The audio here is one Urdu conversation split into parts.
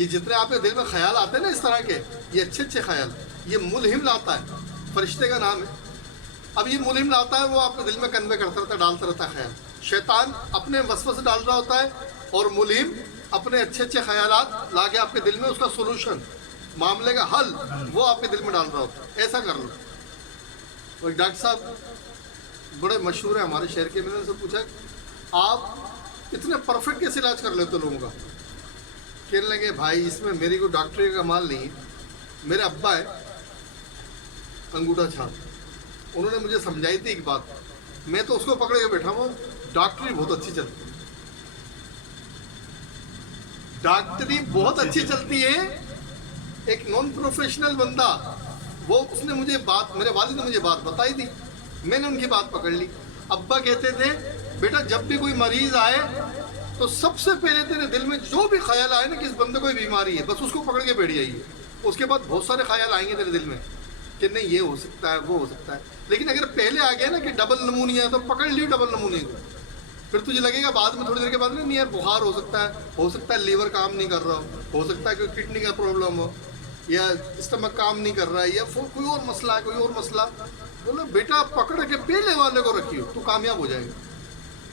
یہ جتنے آپ کے دل میں خیال آتے ہیں نا اس طرح کے، یہ اچھے اچھے خیال، یہ ملہم لاتا ہے، فرشتے کا نام ہے۔ اب یہ ملہم لاتا ہے، وہ آپ کے دل میں کنوے کرتا رہتا ہے، ڈالتا رہتا ہے خیال۔ شیطان اپنے وسوسے ڈال رہا ہوتا ہے، اور ملہم اپنے اچھے اچھے خیالات لا کے آپ کے دل میں اس کا سولوشن، معاملے کا حل، وہ آپ کے دل میں ڈال رہا ہوتا ہے۔ ایسا کر لو۔ اور ڈاکٹر صاحب بڑے مشہور ہیں ہمارے شہر کے، میں نے ان سے پوچھا آپ اتنے پرفیکٹ کیسے علاج کر لیتے لوگوں کا؟ کہنے لگے بھائی اس میں میری کوئی ڈاکٹری کا کمال نہیں ہے، میرے ابا ہے انگوٹھا چھاپ، انہوں نے مجھے سمجھائی تھی ایک بات، میں تو اس کو پکڑے کے بیٹھا ہوں، ڈاکٹری بہت اچھی چلتی ہے، ڈاکٹری بہت اچھی چلتی ہے۔ ایک نان پروفیشنل بندہ، وہ اس نے مجھے بات، میرے والد نے مجھے بات بتائی تھی، میں نے ان کی بات پکڑ لی۔ ابا کہتے تھے بیٹا جب بھی کوئی مریض آئے تو سب سے پہلے تیرے دل میں جو بھی خیال آئے نا کہ اس بندے کو بیماری ہے، بس اس کو پکڑ کے بیٹھ جائیے، اس کے بعد بہت سارے خیال آئیں گے تیرے دل میں کہ نہیں یہ ہو سکتا ہے، وہ ہو سکتا ہے، لیکن اگر پہلے آ گیا نا کہ ڈبل نمونیا ہے تو پکڑ لی ڈبل نمونیا کو، پھر تجھے لگے گا بعد میں تھوڑی دیر کے بعد نہیں یار بخار ہو سکتا ہے لیور کام نہیں کر رہا ہو سکتا ہے کوئی کڈنی کا پرابلم ہو، یا اسٹمک کام نہیں کر رہا ہے، یا کوئی اور مسئلہ ہے، کوئی اور مسئلہ۔ بولو بیٹا پکڑ کے پہلے والے کو رکھیو، تو کامیاب ہو جائے گا۔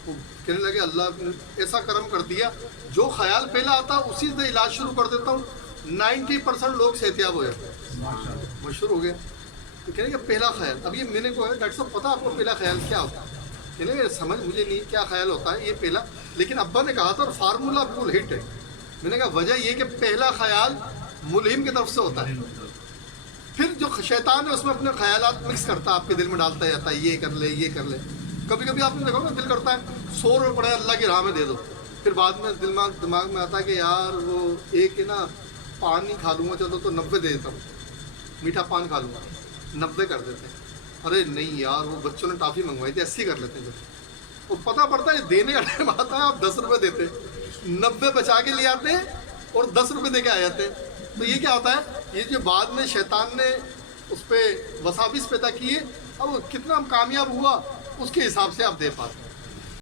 وہ کہنے لگے اللہ نے ایسا کرم کر دیا، جو خیال پہلا آتا اسی سے علاج شروع کر دیتا ہوں، 90% لوگ صحتیاب ہو جاتے ہیں، مشہور ہو گیا۔ تو کہنے کہ پہلا خیال، اب یہ میں نے کہا ڈاکٹر صاحب پتہ آپ کو پہلا خیال کیا ہوتا ہے؟ کہنے کہ سمجھ مجھے نہیں کیا خیال ہوتا ہے یہ پہلا، لیکن ابا نے کہا تھا اور فارمولہ بالکل ہٹ ہے۔ میں نے کہا وجہ یہ کہ پہلا خیال ملہم کی طرف سے ہوتا ہے، پھر جو شیطان ہے اس میں اپنے خیالات مکس کرتا ہے، آپ کے دل میں ڈالتا جاتا ہے، یہ کر لے یہ کر لے۔ کبھی کبھی آپ نے دیکھا نا دل کرتا ہے 100 روپے پڑے اللہ کی راہ میں دے دو، پھر بعد میں دماغ میں آتا ہے کہ یار وہ ایک ہے نا پانی کھا لوں گا چلو تو 90 دے دیتا ہوں، میٹھا پان کھا لوں گا 90 کر دیتے ہیں، ارے نہیں یار وہ بچوں نے ٹافی منگوائی تھی 80 کر لیتے ہیں، وہ پتہ پڑتا ہے دینے کا ٹائم آتا ہے آپ 10 روپے دیتے، 90 بچا کے لے آتے ہیں اور 10 روپے دے کے آ جاتے ہیں۔ تو یہ کیا ہوتا ہے، یہ جو بعد میں شیطان نے اس پہ وساوس پیدا کیے، اب کتنا کامیاب ہوا اس کے حساب سے آپ دے پاتے۔